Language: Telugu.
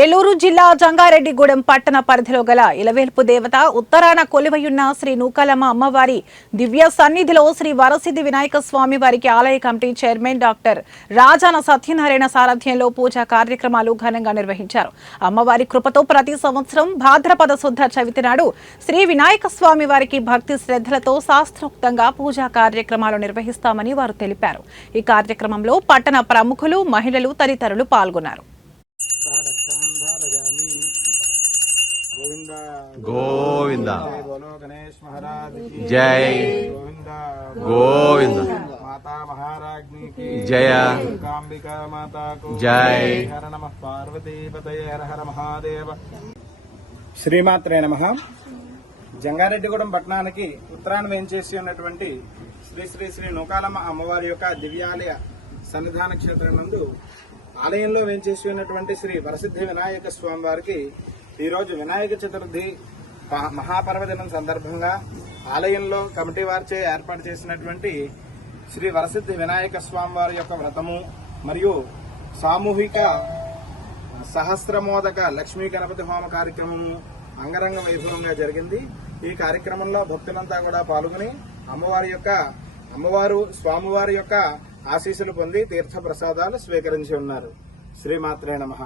ఏలూరు జిల్లా జంగారెడ్డిగూడెం పట్టణ పరిధిలో గల ఇలవేల్పు దేవత ఉత్తరాన కొలువయున్న శ్రీ నూకాలమ్మ అమ్మవారి దివ్య సన్నిధిలో శ్రీ వరసిద్ధి వినాయక స్వామి వారికి ఆలయ committee chairman doctor Rajana Satyanarayana సారథ్యంలో పూజా కార్యక్రమాలు ఘనంగా నిర్వహించారు. అమ్మవారి కృపతో ప్రతి సంవత్సరం భాద్రపద శుద్ధ చవితి నాడు శ్రీ వినాయక స్వామి వారికి భక్తి శ్రద్ధలతో శాస్త్రోక్తంగా పూజా కార్యక్రమాలు నిర్వహిస్తామని వారు తెలిపారు. ఈ కార్యక్రమంలో పట్టణ ప్రముఖులు, మహిళలు తదితరులు పాల్గొన్నారు. गोविंद गणेश महाराज की जय गोविंद माता महाराज्ञी की जय कांबिका माता को जय हर नमः पार्वती पतये हर हर महादेव శ్రీమాత్రే నమః. జంగారెడ్డిగూడెం పట్టణానికి ఉత్తరాన వేంచేసి ఉన్నటువంటి శ్రీ శ్రీ శ్రీ నూకాలమ్మ అమ్మవారి యొక్క దివ్యాలయ సన్నిధాన క్షేత్రం నందు ఆలయంలో వేంచేసి ఉన్నటువంటి శ్రీ వరసిద్ధి వినాయక స్వామి వారికి ఈరోజు వినాయక చతుర్థి మహాపర్వదినం సందర్భంగా ఆలయంలో కమిటీ వారిచే ఏర్పాటు చేసినటువంటి శ్రీ వరసిద్ధి వినాయక స్వామి వారి యొక్క వ్రతము మరియు సామూహిక సహస్రమోదక లక్ష్మీ గణపతి హోమ కార్యక్రమము అంగరంగ వైభవంగా జరిగింది. ఈ కార్యక్రమంలో భక్తులంతా కూడా పాల్గొని అమ్మవారు స్వామివారి యొక్క ఆశీస్సులు పొంది తీర్థ ప్రసాదాలు స్వీకరించి ఉన్నారు. శ్రీమాత్రే నమః.